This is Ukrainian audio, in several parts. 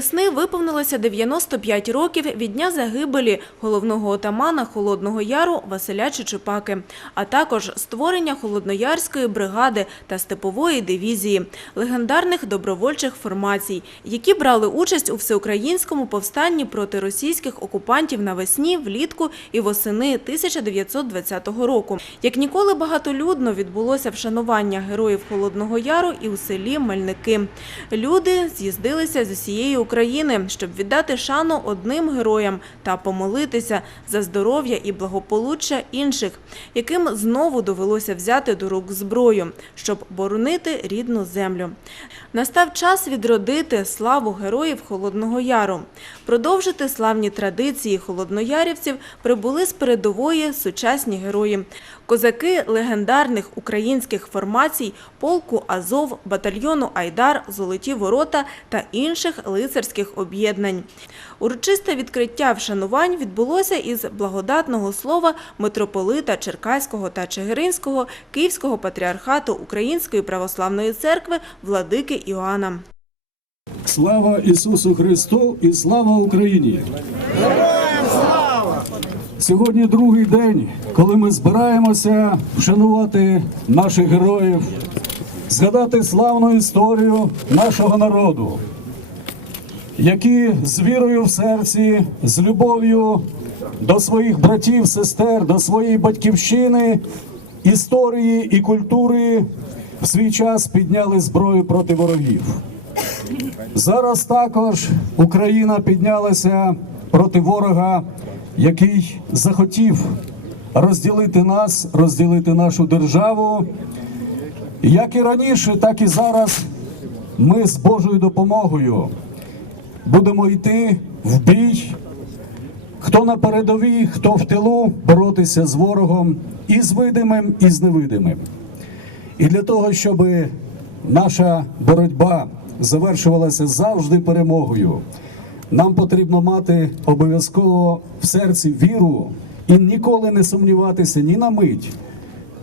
Весни виповнилося 95 років від дня загибелі головного отамана Холодного Яру Василя Чичипаки, а також створення Холодноярської бригади та степової дивізії, легендарних добровольчих формацій, які брали участь у всеукраїнському повстанні проти російських окупантів навесні, влітку і восени 1920 року. Як ніколи багатолюдно відбулося вшанування героїв Холодного Яру і у селі Мельники. Люди з'їздилися з усієї України, щоб віддати шану одним героям та помолитися за здоров'я і благополуччя інших, яким знову довелося взяти до рук зброю, щоб боронити рідну землю. Настав час відродити славу героїв Холодного Яру. Продовжити славні традиції холодноярівців прибули з передової сучасні герої. Козаки легендарних українських формацій полку Азов, батальйону Айдар, Золоті ворота та інших лицарських об'єднань. Урочисте відкриття вшанувань відбулося із благодатного слова митрополита Черкаського та Чигиринського Київського патріархату Української православної церкви владики Іоанна. Слава Ісусу Христу і слава Україні! Сьогодні другий день, коли ми збираємося вшанувати наших героїв, згадати славну історію нашого народу, які з вірою в серці, з любов'ю до своїх братів, сестер, до своєї батьківщини, історії і культури в свій час підняли зброю проти ворогів. Зараз також Україна піднялася проти ворога, який захотів розділити нас, розділити нашу державу. Як і раніше, так і зараз ми з Божою допомогою будемо йти в бій. Хто на передовій, хто в тилу, боротися з ворогом і з видимим, і з невидимим. І для того, щоб наша боротьба завершувалася завжди перемогою, нам потрібно мати обов'язково в серці віру і ніколи не сумніватися ні на мить,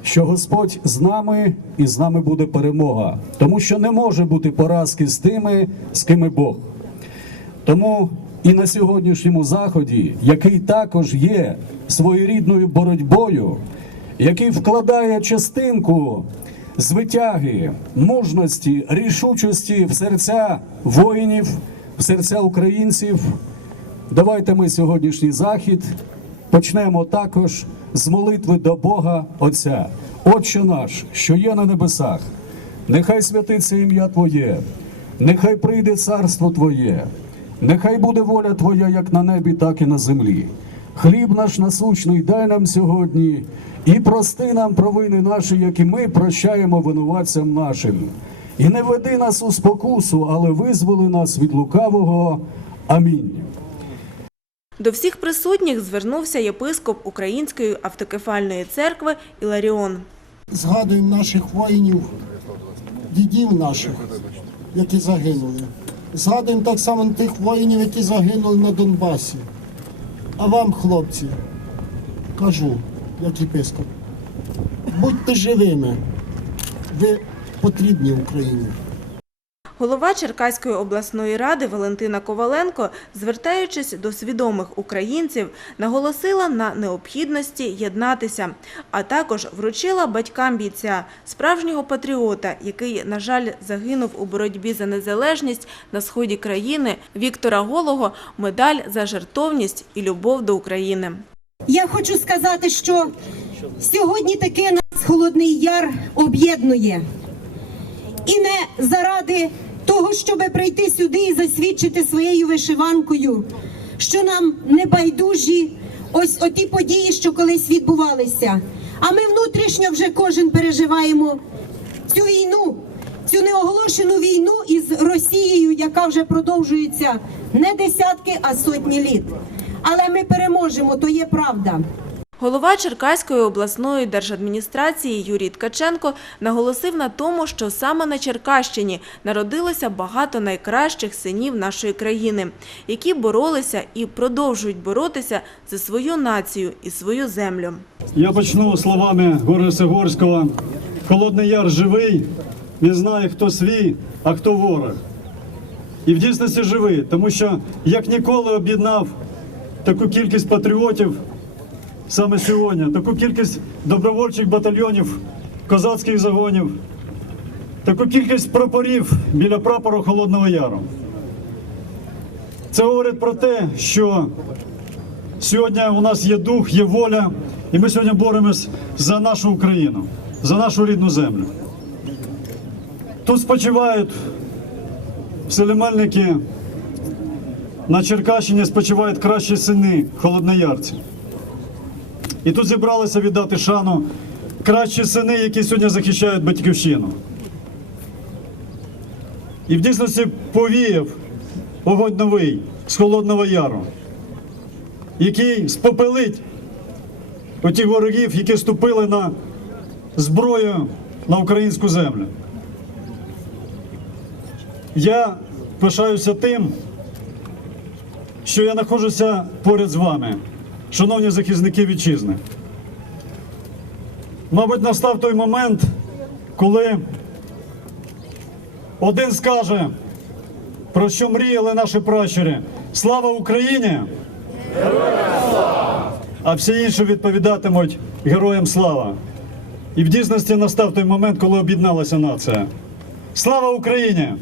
що Господь з нами і з нами буде перемога, тому що не може бути поразки з тими, з ким Бог. Тому і на сьогоднішньому заході, який також є своєрідною боротьбою, який вкладає частинку звитяги, мужності, рішучості в серця воїнів, в серця українців. Давайте ми сьогоднішній захід почнемо також з молитви до Бога Отця. Отче наш, що є на небесах, нехай святиться ім'я Твоє, нехай прийде царство Твоє, нехай буде воля Твоя як на небі, так і на землі. Хліб наш насущний дай нам сьогодні і прости нам провини наші, як і ми прощаємо винуватцям нашим. І не веди нас у спокусу, але визволи нас від лукавого. Амінь. До всіх присутніх звернувся єпископ Української автокефальної церкви Іларіон. згадуємо наших воїнів, дідів наших, які загинули. Згадуємо так само тих воїнів, які загинули на Донбасі. А вам, хлопці, кажу, як єпископ, будьте живими, ви потрібні Україні. Голова Черкаської обласної ради Валентина Коваленко, звертаючись до свідомих українців, наголосила на необхідності єднатися, а також вручила батькам бійця, справжнього патріота, який, на жаль, загинув у боротьбі за незалежність на сході країни, Віктора Голого, медаль за жертовність і любов до України. Я хочу сказати, що сьогодні таке нас Холодний Яр об'єднує. І не заради того, щоб прийти сюди і засвідчити своєю вишиванкою, що нам не байдужі ось оті події, що колись відбувалися. А ми внутрішньо вже кожен переживаємо цю війну, цю неоголошену війну із Росією, яка вже продовжується не десятки, а сотні літ. Але ми переможемо, то є правда. Голова Черкаської обласної держадміністрації Юрій Ткаченко наголосив на тому, що саме на Черкащині народилося багато найкращих синів нашої країни, які боролися і продовжують боротися за свою націю і свою землю. Я почну словами Гориса Горського. Холодний Яр живий, він знає, хто свій, а хто ворог. і в дійсності живий, тому що як ніколи об'єднав таку кількість патріотів саме сьогодні, таку кількість добровольчих батальйонів, козацьких загонів, таку кількість прапорів біля прапору Холодного Яру. Це говорить про те, що сьогодні у нас є дух, є воля, і ми сьогодні боремось за нашу Україну, за нашу рідну землю. Тут спочивають в селі Мельники, на Черкащині спочивають кращі сини холодноярців. І тут зібралися віддати шану кращі сини, які сьогодні захищають батьківщину. І в дійсності повіяв огонь новий з Холодного Яру, який спопелить отих ворогів, які ступили на зброю на українську землю. Я пишаюся тим, що я знаходжуся поряд з вами, шановні захисники вітчизни. Мабуть, настав той момент, коли один скаже, про що мріяли наші пращури. Слава Україні! Героям слава! А всі інші відповідатимуть героям слава. І в дійсності настав той момент, коли об'єдналася нація. Слава Україні!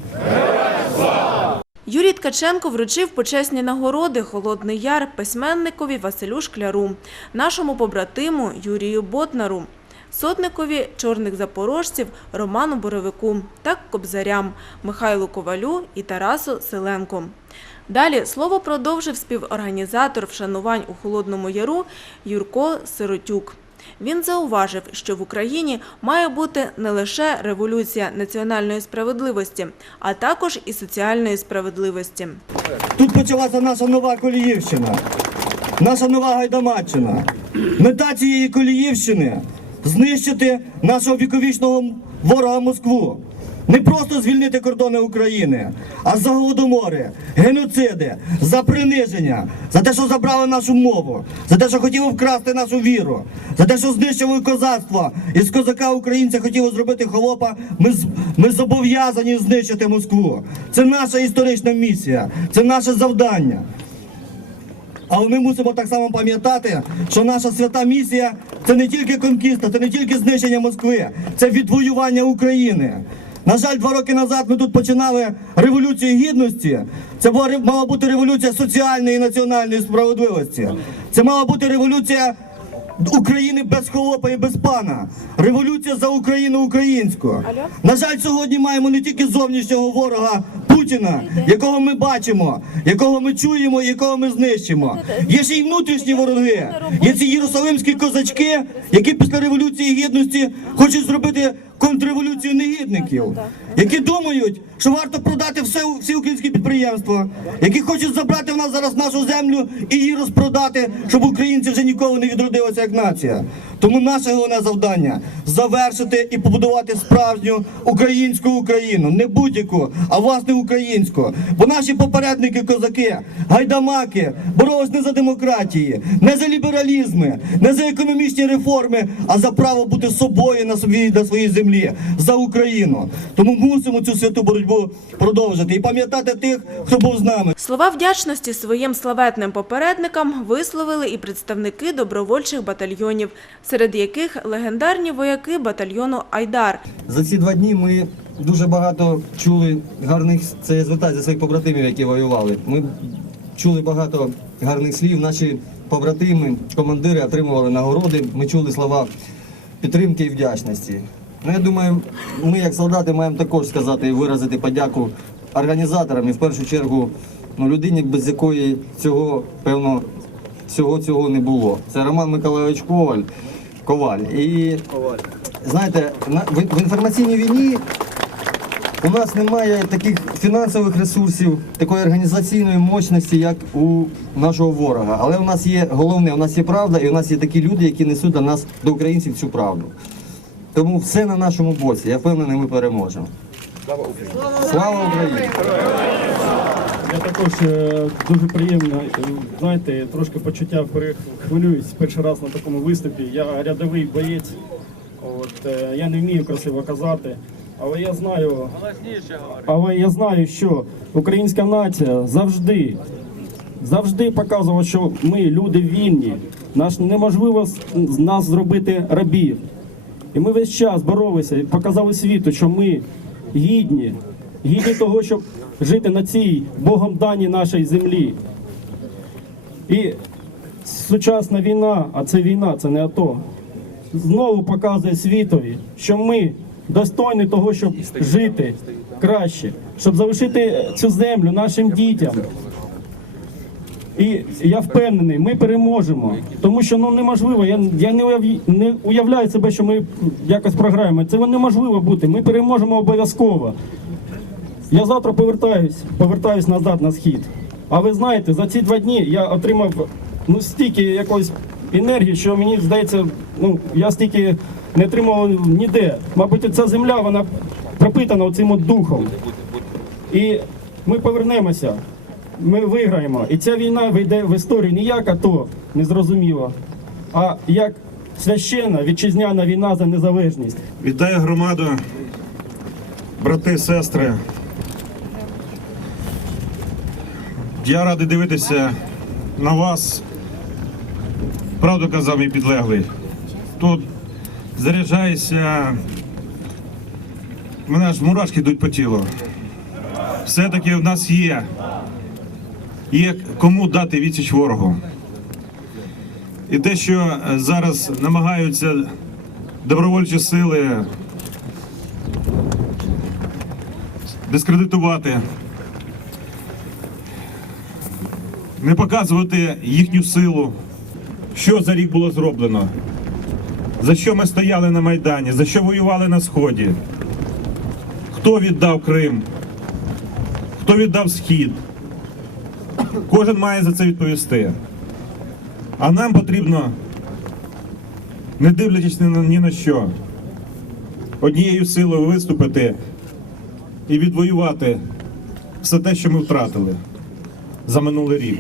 Юрій Ткаченко вручив почесні нагороди Холодний Яр письменникові Василю Шкляру, нашому побратиму Юрію Ботнару, сотникові чорних запорожців Роману Боровику та кобзарям Михайлу Ковалю і Тарасу Селенко. Далі слово продовжив співорганізатор вшанувань у Холодному Яру Юрко Сиротюк. Він зауважив, що в Україні має бути не лише революція національної справедливості, а також і соціальної справедливості. Тут почалася наша нова Коліївщина, наша нова Гайдамаччина. Мета цієї Коліївщини знищити нашого віковічного ворога Москву. Не просто звільнити кордони України, а за голодомори, геноциди, за приниження, за те, що забрали нашу мову, за те, що хотіли вкрасти нашу віру, за те, що знищили козацтво і з козака українця хотіли зробити холопа. Ми, ми зобов'язані знищити Москву. Це наша історична місія, це наше завдання. Але ми мусимо так само пам'ятати, що наша свята місія це не тільки конкіста, це не тільки знищення Москви, це відвоювання України. На жаль, два роки назад ми тут починали революцію гідності. Це була мала бути революція соціальної і національної справедливості. Це мала бути революція України без холопа і без пана. Революція за Україну українську. На жаль, сьогодні маємо не тільки зовнішнього ворога Путіна, якого ми бачимо, якого ми чуємо, якого ми знищимо. Є ще й внутрішні вороги. Є ці єрусалимські козачки, які після революції гідності хочуть зробити контрреволюцію негідників, які думають, що варто продати все всі українські підприємства, які хочуть забрати в нас зараз нашу землю і її розпродати, щоб українці вже ніколи не відродилися як нація. Тому наше головне завдання завершити і побудувати справжню українську Україну, не будь-яку, а власне українську. Бо наші попередники козаки, гайдамаки боролись не за демократії, не за лібералізми, не за економічні реформи, а за право бути собою на собі на своїй землі за Україну. Тому мусимо цю святу боротьбу продовжити і пам'ятати тих, хто був з нами. Слова вдячності своїм славетним попередникам висловили і представники добровольчих батальйонів, серед яких легендарні вояки батальйону Айдар. За ці два дні ми дуже багато чули гарних це звертаюся за своїх побратимів, які воювали. Ми чули багато гарних слів. Наші побратими, командири отримували нагороди. Ми чули слова підтримки і вдячності. Ну, я думаю, ми, як солдати, маємо також сказати і виразити подяку організаторам і в першу чергу ну, людині, без якої цього певно всього цього не було. Це Роман Миколайович Коваль. Коваль. І знаєте, в, інформаційній війні у нас немає таких фінансових ресурсів, такої організаційної мощності, як у нашого ворога. Але у нас є головне, у нас є правда, і у нас є такі люди, які несуть до нас, до українців, цю правду. Тому все на нашому боці. Я впевнений, ми переможемо. Слава Україні! Я також е, дуже приємно, е, знаєте, трошки почуття хвилююсь перший раз на такому виступі. Я рядовий боєць, от, е, я не вмію красиво казати. Але я знаю, але я знаю, що українська нація завжди, завжди показувала, що ми люди вільні. Наш неможливо з з нас зробити рабів. І ми весь час боролися і показали світу, що ми гідні, гідні того, щоб жити на цій Богом даній нашій землі. І сучасна війна, а це війна, це не АТО, знову показує світові, що ми достойні того, щоб жити краще, щоб залишити цю землю нашим дітям. І я впевнений, ми переможемо, тому що ну неможливо. Я, я не, уяві, не уявляю себе, що ми якось програємо. Це неможливо бути. Ми переможемо обов'язково. Я завтра повертаюсь, повертаюсь назад на схід. А ви знаєте, за ці два дні я отримав ну стільки якоїсь енергії, що мені здається, ну я стільки не отримав ніде. Мабуть, ця земля вона пропитана цим от духом. І ми повернемося, ми виграємо. І ця війна вийде в історію не як АТО, незрозуміло, а як священна вітчизняна війна за незалежність. Вітаю громаду, брати, сестри. Я радий дивитися на вас. Правду казав мій підлеглий. Тут заряджаюся. Мене аж мурашки йдуть по тілу. Все-таки в нас є. Є кому дати відсіч ворогу. І те, що зараз намагаються добровольчі сили дискредитувати, не показувати їхню силу. Що за рік було зроблено? За що ми стояли на Майдані? За що воювали на Сході? Хто віддав Крим? Хто віддав Схід? Кожен має за це відповісти. А нам потрібно, не дивлячись ні на, що, однією силою виступити і відвоювати все те, що ми втратили за минулий рік.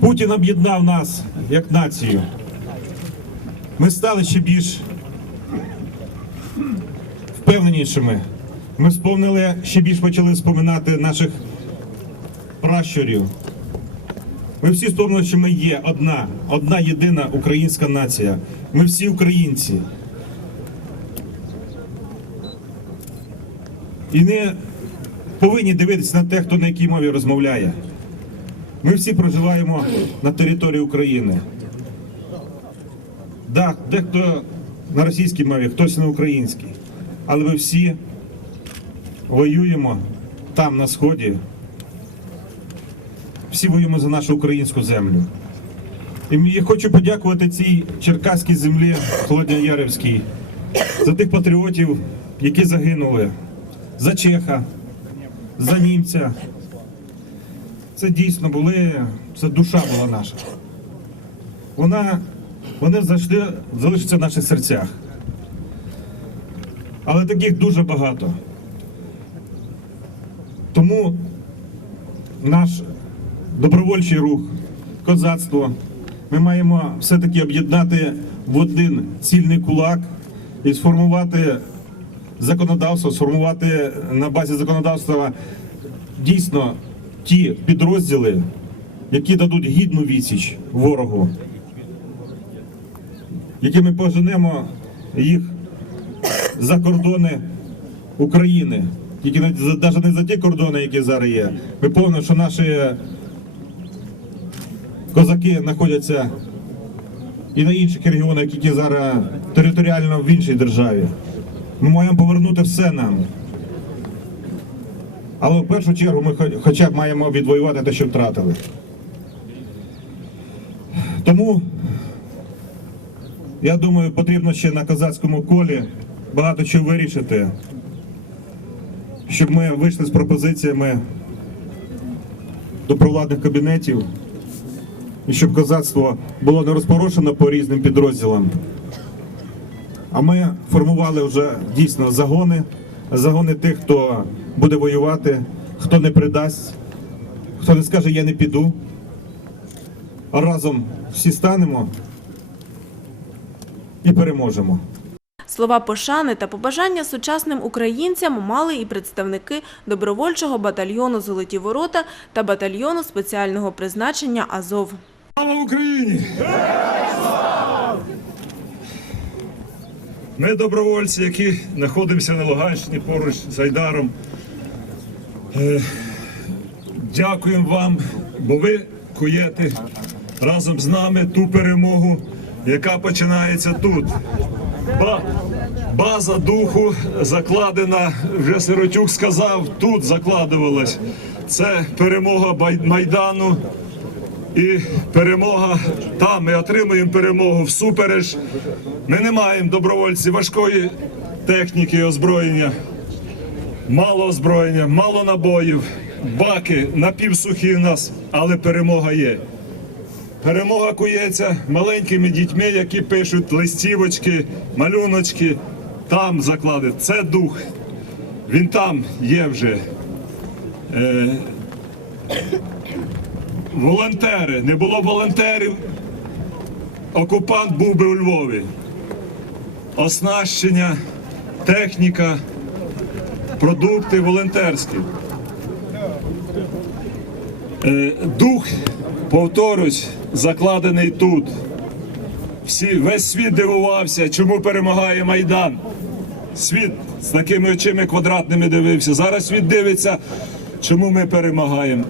Путін об'єднав нас як націю. Ми стали ще більш впевненішими. Ми сповнили, ще більш почали споминати наших пращурів. Ми всі сповнили, що ми є одна, одна єдина українська нація. Ми всі українці. І не повинні дивитися на те, хто на якій мові розмовляє. Ми всі проживаємо на території України. Да, дехто на російській мові, хтось на українській. Але ми всі воюємо там, на сході. Всі воюємо за нашу українську землю. І я хочу подякувати цій черкаській землі, Холодноярівській, за тих патріотів, які загинули, за чеха, за німця. Це дійсно були, це душа була наша. Вона, вони завжди залишаться в наших серцях. Але таких дуже багато. Тому наш добровольчий рух, козацтво, ми маємо все-таки об'єднати в один цільний кулак і сформувати законодавство, сформувати на базі законодавства дійсно ті підрозділи, які дадуть гідну відсіч ворогу, які ми поженемо їх за кордони України. Тільки навіть не за ті кордони, які зараз є. Ми повні, що наші козаки знаходяться і на інших регіонах, які зараз територіально в іншій державі. Ми маємо повернути все нам. Але в першу чергу ми хо- хоча б маємо відвоювати те, що втратили. Тому я думаю, потрібно ще на козацькому колі багато чого вирішити, щоб ми вийшли з пропозиціями до провладних кабінетів і щоб козацтво було не розпорошено по різним підрозділам. А ми формували вже дійсно загони, загони тих, хто буде воювати, хто не придасть, хто не скаже Я не піду. Разом всі станемо і переможемо. Слова пошани та побажання сучасним українцям мали і представники добровольчого батальйону Золоті ворота та батальйону спеціального призначення Азов. Слава Україні! Ми добровольці, які знаходимося на Луганщині поруч з Айдаром. Е, Дякуємо вам, бо ви куєте разом з нами ту перемогу, яка починається тут. База духу закладена, вже Сиротюк сказав, тут закладувалась. Це перемога Майдану і перемога там. Ми отримуємо перемогу всупереч. Ми не маємо добровольців важкої техніки і озброєння, мало озброєння, мало набоїв, баки напівсухі в нас, але перемога є. Перемога кується маленькими дітьми, які пишуть листівочки, малюночки. Там заклади. Це дух. Він там є вже. Е, волонтери. Не було волонтерів. Окупант був би у Львові. Оснащення, техніка, продукти волонтерські. Е, Дух, повторюсь, закладений тут. Всі, весь світ дивувався, чому перемагає Майдан. Світ з такими очима квадратними дивився. Зараз світ дивиться, чому ми перемагаємо.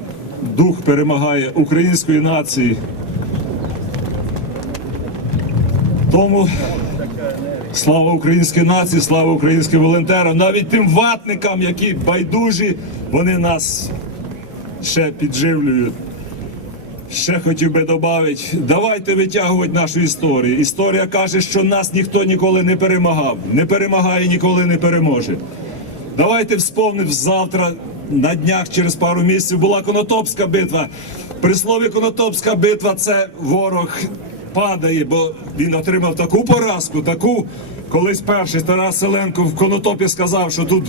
Дух перемагає української нації. Тому слава українській нації, слава українським волонтерам, навіть тим ватникам, які байдужі, вони нас ще підживлюють. Ще хотів би додати, давайте витягувати нашу історію. Історія каже, що нас ніхто ніколи не перемагав, не перемагає, ніколи не переможе. Давайте вспомнимо завтра, на днях, через пару місяців, була Конотопська битва. При слові Конотопська битва це ворог падає, бо він отримав таку поразку, таку. Колись перший Тарас Селенко в Конотопі сказав, що тут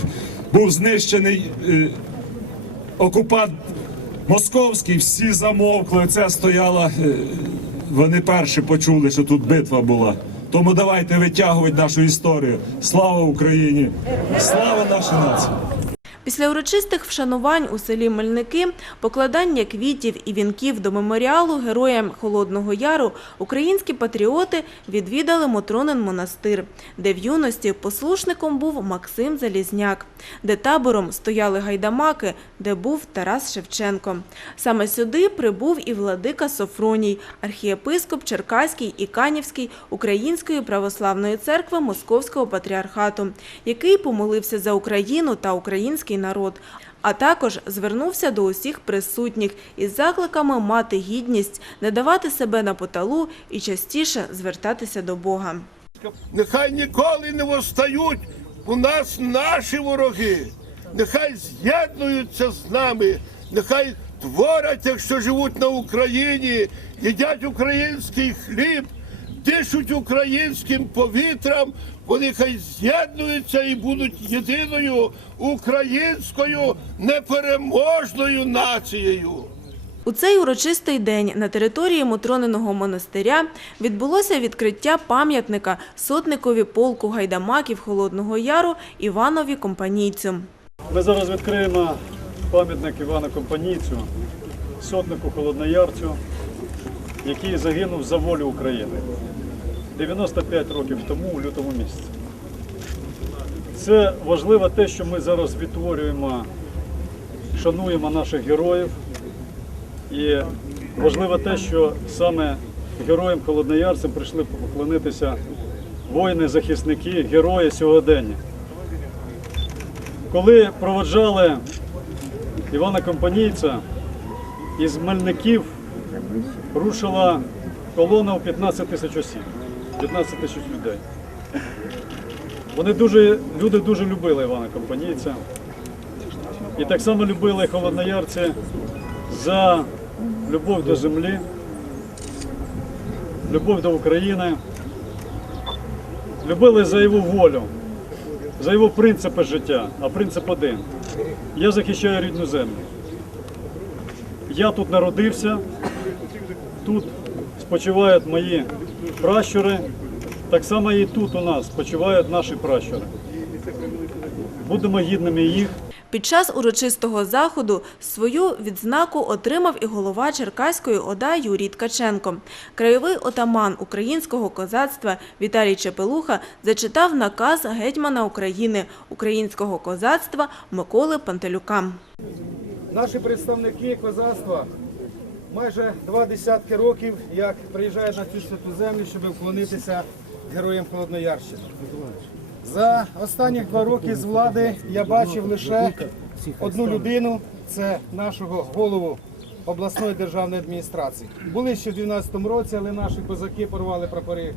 був знищений е, окупант московський, всі замовкли. Це стояла. е, Вони перші почули, що тут битва була. Тому давайте витягувати нашу історію. Слава Україні! Слава нашій нації! Після урочистих вшанувань у селі Мельники, покладання квітів і вінків до меморіалу героям Холодного Яру українські патріоти відвідали Мотронин монастир, де в юності послушником був Максим Залізняк, де табором стояли гайдамаки, де був Тарас Шевченко. Саме сюди прибув і владика Софроній, архієпископ Черкаський і Канівський Української православної церкви Московського патріархату, який помолився за Україну та український народ, а також звернувся до усіх присутніх із закликами мати гідність, не давати себе на поталу і частіше звертатися до Бога. Нехай ніколи не восстають у нас наші вороги. Нехай з'єднуються з нами, нехай творять, якщо живуть на Україні, їдять український хліб, дишуть українським повітрям, вони хай з'єднуються і будуть єдиною українською непереможною нацією. У цей урочистий день на території Мотроненого монастиря відбулося відкриття пам'ятника сотникові полку гайдамаків Холодного Яру Іванові Компанійцю. Ми зараз відкриємо пам'ятник Івана Компанійцю, сотнику холодноярцю, який загинув за волю України 95 років тому, у лютому місяці. Це важливо те, що ми зараз відтворюємо, шануємо наших героїв. І важливо те, що саме героям холодноярцям прийшли поклонитися воїни-захисники, герої сьогодення. Коли проводжали Івана Компанійця із Мельників рушила колона у 15 тисяч осіб, 15 тисяч людей. Вони дуже, люди дуже любили Івана Компанійця. І так само любили холодноярці за любов до землі, любов до України, любили за його волю за його принципи життя, а принцип один. Я захищаю рідну землю. Я тут народився, тут спочивають мої пращури, Так само і тут у нас почувають наші пращури. Будемо гідними їх. Під час урочистого заходу свою відзнаку отримав і голова Черкаської ОДА Юрій Ткаченко. Краєвий отаман українського козацтва Віталій Чепелуха зачитав наказ гетьмана України українського козацтва Миколи Пантелюка. Наші представники козацтва майже два десятки років, як приїжджають на цю святу землю, щоб вклонитися героям Холодноярщини. За останні два роки з влади я бачив лише одну людину, це нашого голову обласної державної адміністрації. Були ще в 2012 році, але наші козаки порвали прапори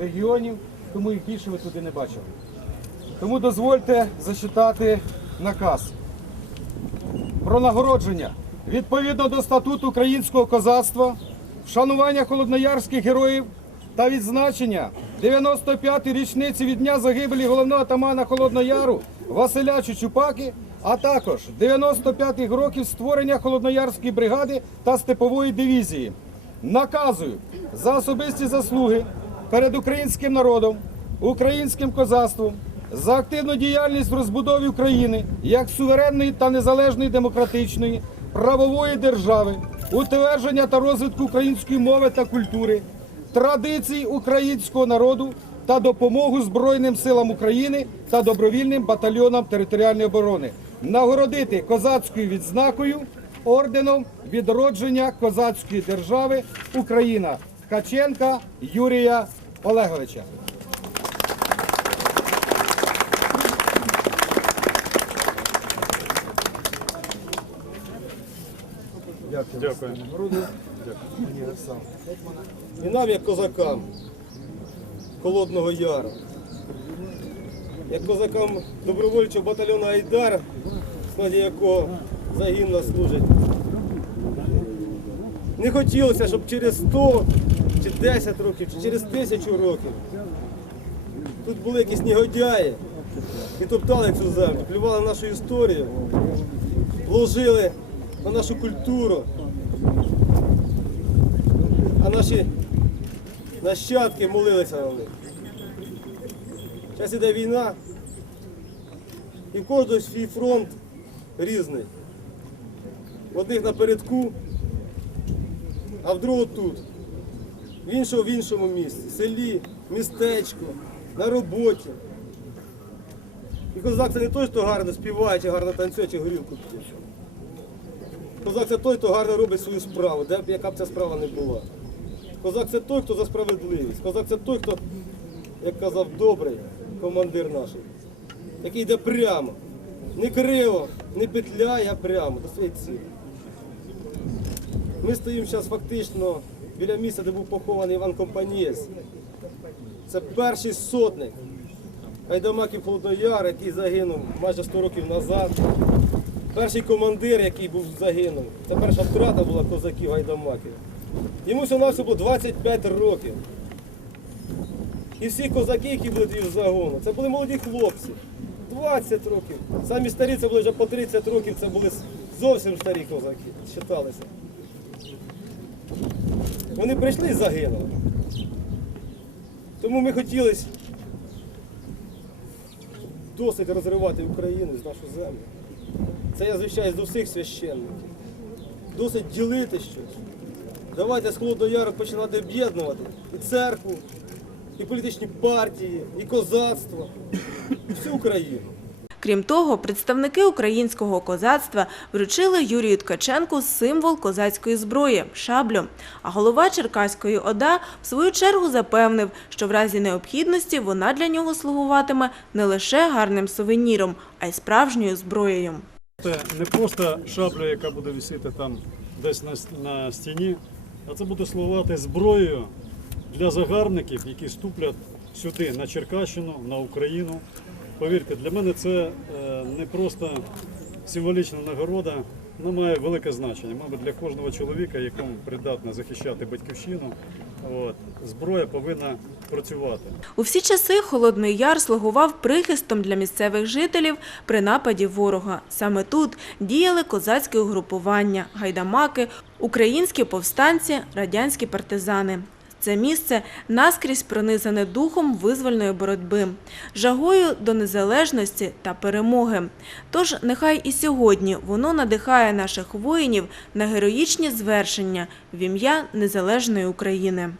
регіонів, тому їх більше ви туди не бачили. Тому дозвольте зачитати наказ про нагородження відповідно до статуту українського козацтва, вшанування холодноярських героїв та відзначення 95-ї річниці від дня загибелі головного атамана Холодного Яру Василя Чучупаки, а також 95-х років створення Холодноярської бригади та степової дивізії. Наказую за особисті заслуги перед українським народом, українським козацтвом, за активну діяльність в розбудові України як суверенної та незалежної демократичної правової держави, утвердження та розвитку української мови та культури, традицій українського народу та допомогу Збройним силам України та добровільним батальйонам територіальної оборони, нагородити козацькою відзнакою орденом відродження козацької держави Україна Ткаченка Юрія Олеговича. Дякую. І нам, як козакам Холодного Яру, як козакам добровольчого батальйону Айдар, в складі якого загінно служить. Не хотілося, щоб через 100 чи 10 років, чи через тисячу років тут були якісь негодяї і топтали цю землю, плювали нашу історію, ложили на нашу культуру, а наші нащадки молилися на них. Зараз іде війна, і кожного свій фронт різний. В одних напередку, а в другого тут. В іншого в іншому місці, селі, містечку, на роботі. І козак це не той, хто гарно співає, чи гарно танцює, чи горілку п'є. Козак це той, хто гарно робить свою справу, де б яка б ця справа не була. Козак це той, хто за справедливість. Козак це той, хто, як казав добрий командир наш, який йде прямо. Не криво, не петляє, а прямо до своєї цілі. Ми стоїмо зараз фактично біля місця, де був похований Іван Компанієць. Це перший сотник Гайдамаків Холоднояр, який загинув майже 100 років назад. Перший командир, який був загинув. Це перша втрата була козаків Гайдамаків. Йому навсього було 25 років. І всі козаки, які були в загону, це були молоді хлопці. 20 років. Самі старі це були вже по 30 років, це були зовсім старі козаки, вважалися. Вони прийшли і загинули. Тому ми хотіли досить розривати Україну з нашу землю. Це я звичайно до всіх священників. Досить ділити щось. Давайте з Холодного Яру починати об'єднувати і церкву, і політичні партії, і козацтво, і всю Україну. Крім того, представники українського козацтва вручили Юрію Ткаченку символ козацької зброї – шаблю. А голова Черкаської ОДА в свою чергу запевнив, що в разі необхідності вона для нього слугуватиме не лише гарним сувеніром, а й справжньою зброєю. Це не просто шабля, яка буде висіти там десь на, на стіні, а це буде слувати зброєю для загарбників, які ступлять сюди, на Черкащину, на Україну. Повірте, для мене це е, не просто символічна нагорода, вона має велике значення. Мабуть, для кожного чоловіка, якому придатно захищати батьківщину, от, зброя повинна працювати. У всі часи Холодний Яр слугував прихистом для місцевих жителів при нападі ворога. Саме тут діяли козацькі угрупування, гайдамаки, українські повстанці, радянські партизани. Це місце наскрізь пронизане духом визвольної боротьби, жагою до незалежності та перемоги. Тож нехай і сьогодні воно надихає наших воїнів на героїчні звершення в ім'я незалежної України.